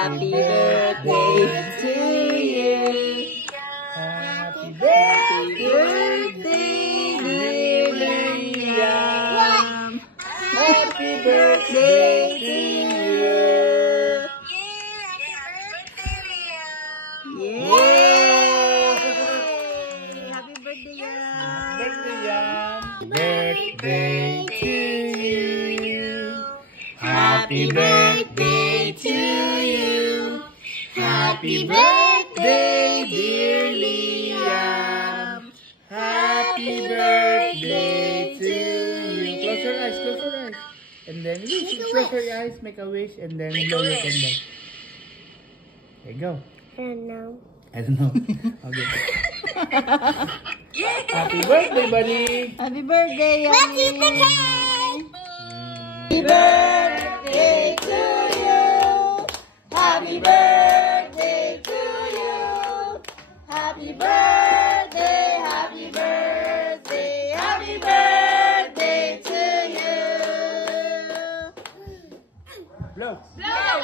Happy birthday to you. Happy birthday, dear Liam. Happy birthday to you. Happy birthday, Liam. Birthday to you. Happy birthday to you. Happy birthday, dear Liam. Happy birthday to you. Close your eyes, close your eyes. And then wish. Close your eyes, make a wish, and then blow your candle. There you go. I don't know. Okay. Happy birthday, buddy. Happy birthday, Yummy. Happy birthday to you. Happy birthday to you. Happy birthday, happy birthday, happy birthday to you. Blow. Blow.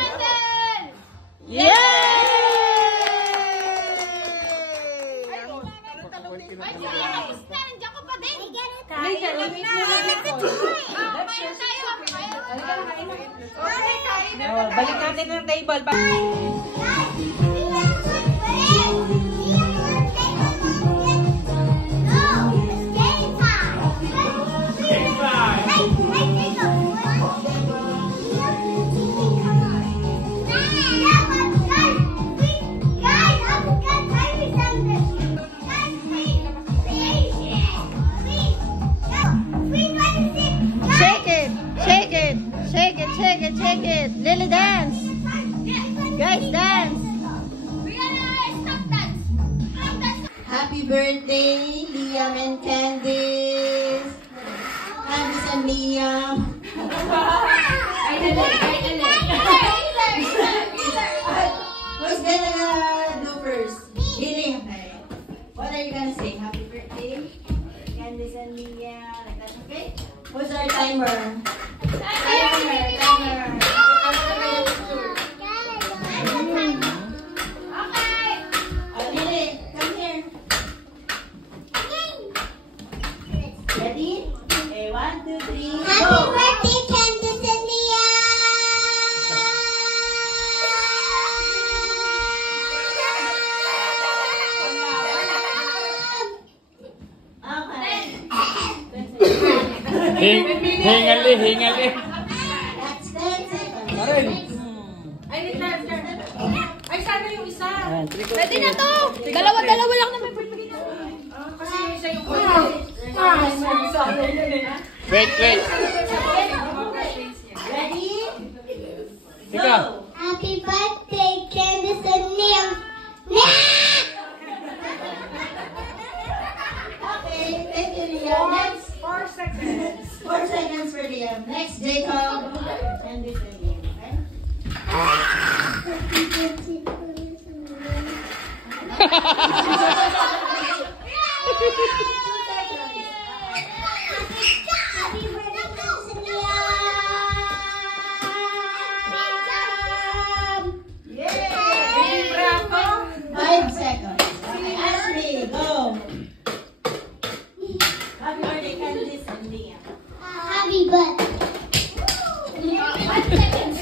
Yay! Balik natin ng table. Shake it. Lily, dance. Guys, dance. Stop dance. Happy birthday, Liam and Candice. Candice and Liam. Who's gonna do first? Lily. What are you gonna say? Happy birthday, Candice and Liam. Like that, okay? Who's our timer? Ready? Okay, 1, 2, 3, go! Happy birthday, Candice and Liam! Hingali. That's 10 seconds. Ay, sana yung isa. Pwede na to! Dalawa-dalawa lang naman. Kasi yung isa yung Wait. Ready? Ikaw. Happy birthday, Candice and Liam! Okay, thank you, Liam. Next, 4 seconds. 4 seconds for Liam. Next, Jacob. Candice and Liam. Happy birthday. 1 second.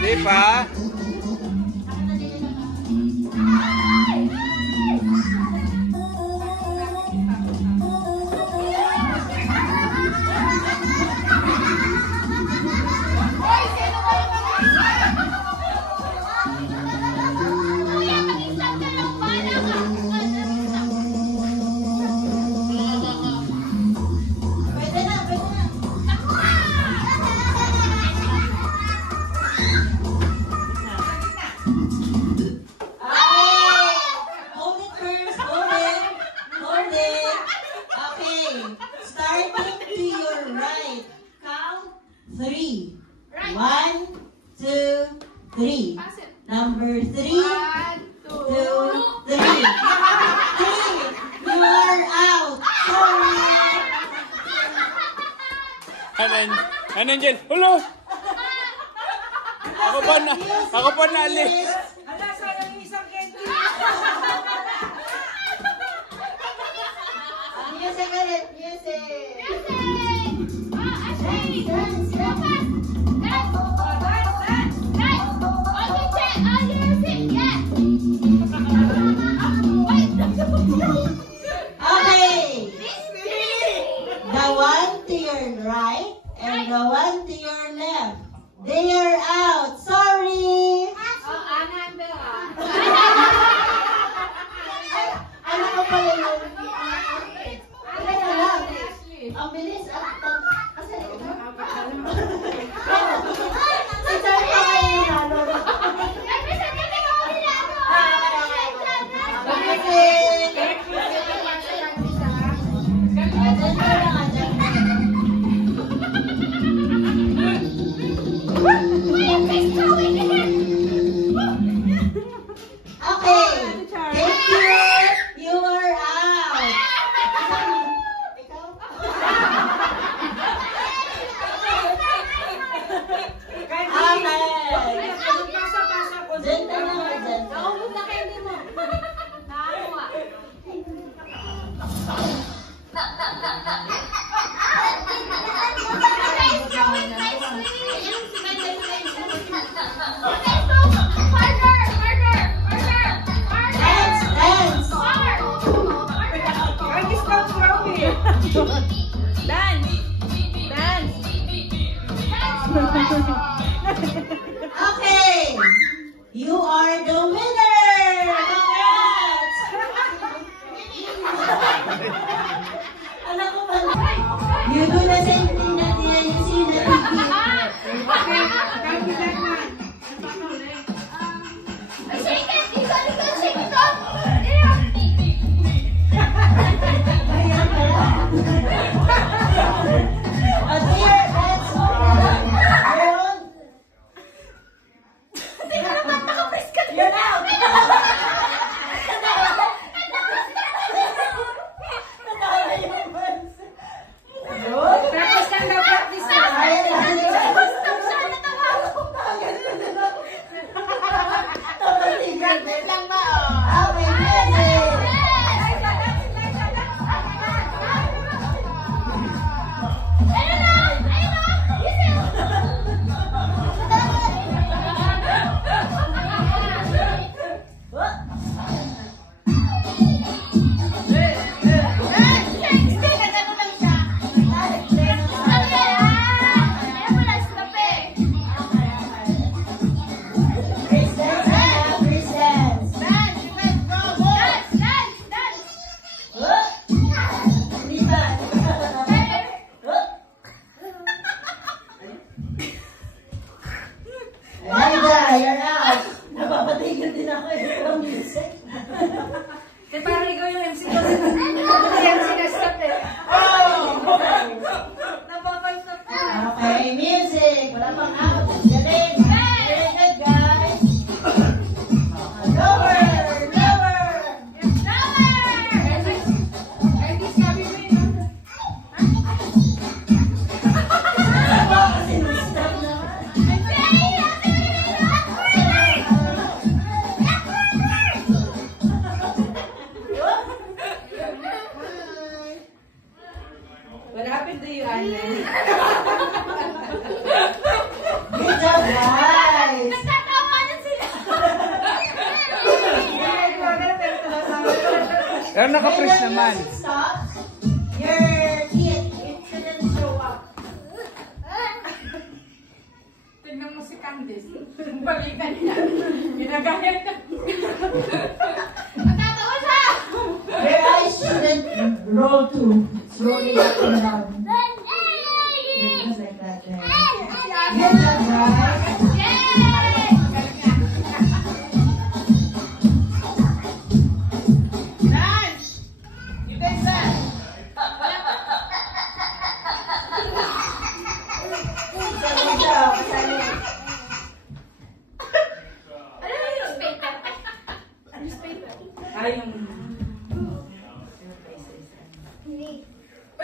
Di pa? 3. 1, 2, 3. Number 3. 2, 3. 3. You are out. Sorry. Ano, Angel? Hulo! Ako pa naalis. Hala, sayang yung isang candy. Music ulit. Music. Okay. The one to your right and the one to your left. They are out. Sorry. Ano ka pala yun? Ang bilis. Kasi si Sir pa kayo yung lalo. Okay. Thank you. You are out. Okay. Pasa-pasa ko. Diyan ka na nga dyan. Naubos na candy mo. Nakakuha. Dance, dance. Candy stops from here. Okay. You are the winner. Congrats. Alam ko ba? You do the same thing that you see in the TV. Dear, that's you're out. Practice lang daw, practice lang. You're out. Napapatigil din ako yung music. Kaya parang ikaw yung MC ko. MC na stop eh. Napapag-stop ko. Okay, music. Wala pang out. Galing. Very good, guys. Lower. Lower. Ay, di sabi mo yun. Kasi na-stop na. What happened to you, Anna? Good job, guys. Pero naka-freeze When the naman. music stops, your kid, it shouldn't show up. Tignan mo si Candice. Balikan niya. Ginagaya niya. Natatawa siya! Your eyes shouldn't roll too. It's rolling up and down. Just like that, right? Good job, guys.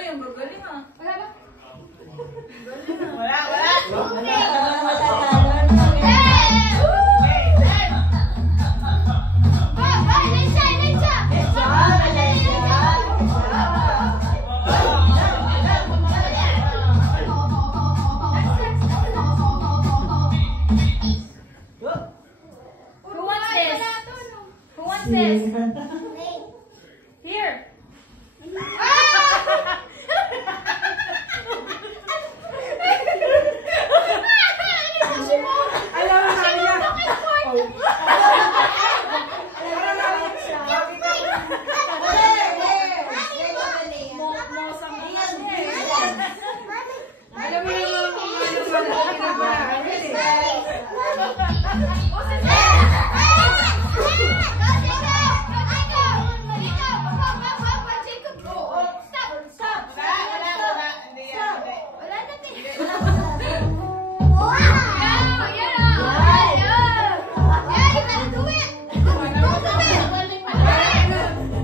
yung gagaling ah. Wala ba? Wala. Who wants this? Who wants this? Here. Alam mo sabi niya. Alam mo yung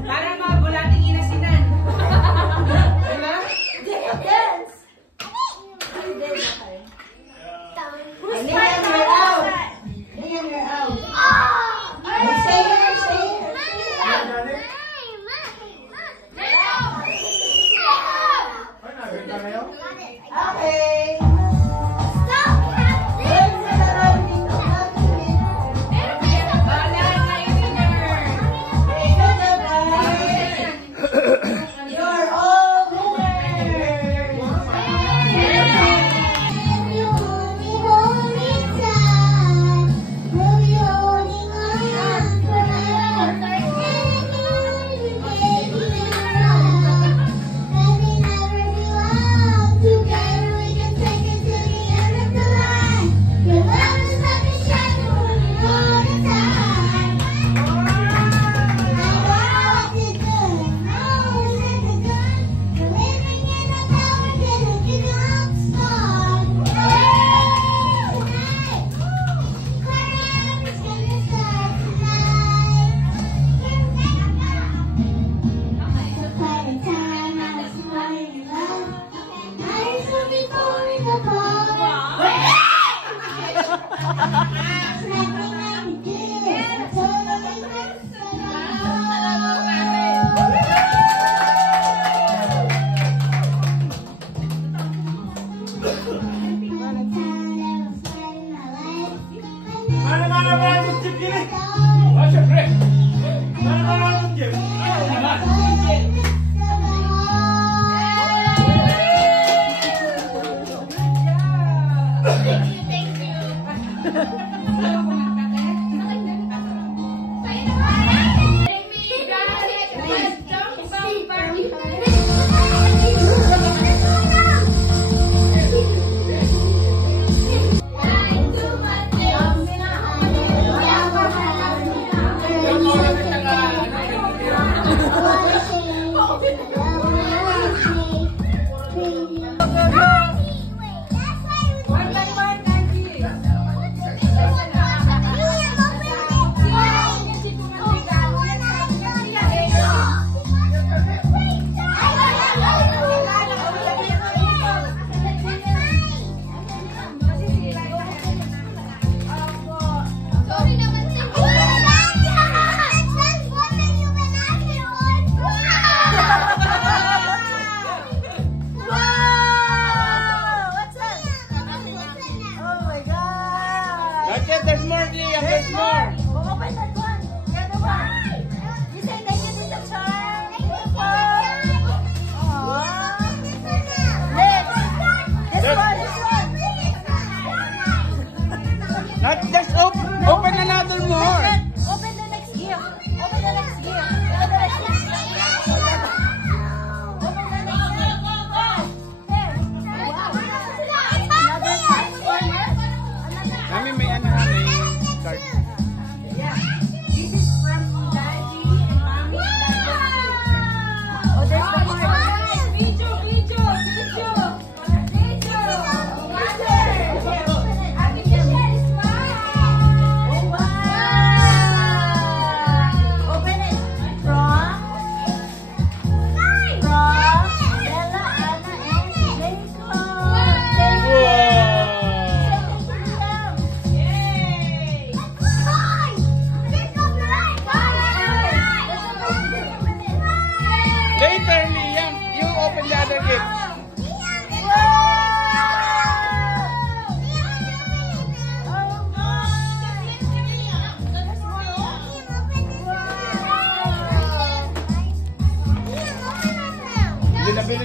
para mga bulating inasinan. Liam, you're out. Liam, you're out. Stay here, stay here. Okay. You're all winners. Together we can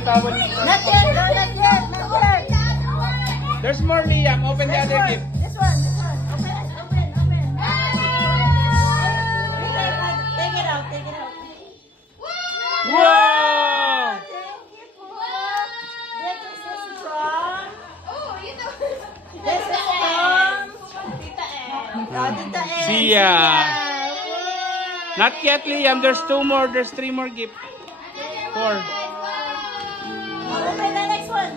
towel. Not yet, no, not yet, not yet. There's more, Liam. Open the other gift. This one. Open it, open. Take it out. Wow! Thank you po. This is from... Oh, you know. This is from... Tita M. Sia. Wow. Not yet, Liam. There's 2 more. There's 3 more gifts. 4. Open the next one.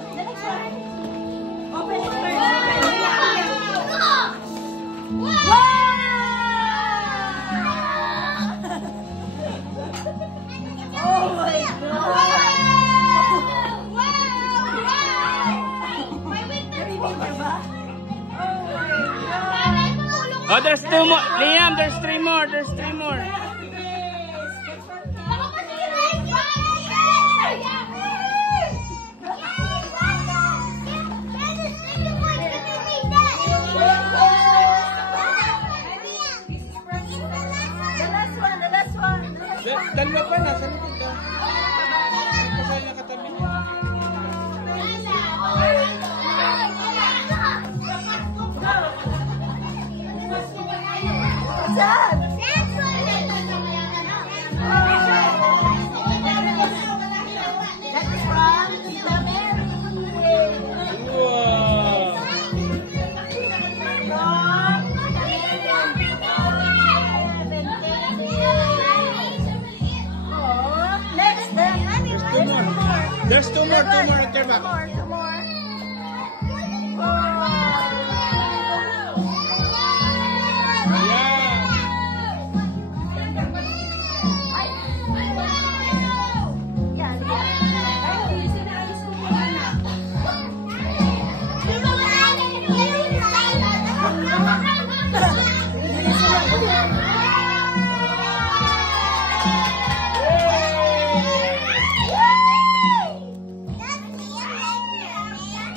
Open it first. Oh my God. Oh, there's 2 more. Liam, there's 3 more. There's 3 more. Dalawa pa, nasa likod ka. Kasaya na katabi niya. What's up? That is from Tita Mary. Wow! Next, There's 2 more at your back. Two more.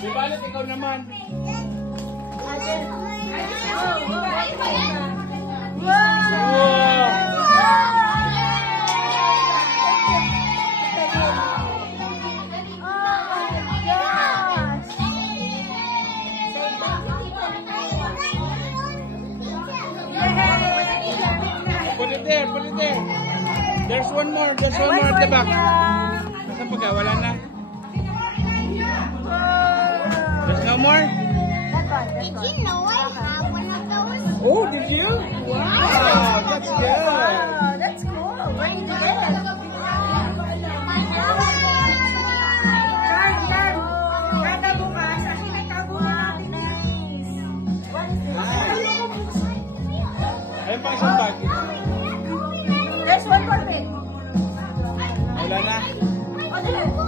Di balit, ikaw naman. Put it there. There's one more at the back. Nasaan pa ka? Wala na. There's no more? Did you know I have one of those? Oh, did you? Wow, that's good. Wow, that's cool. Where did you get it? Kada bukas, kasi nagtago natin. Nice. What is this? Ayun pa isang bag. There's one more bit. Wala na. Oh, there.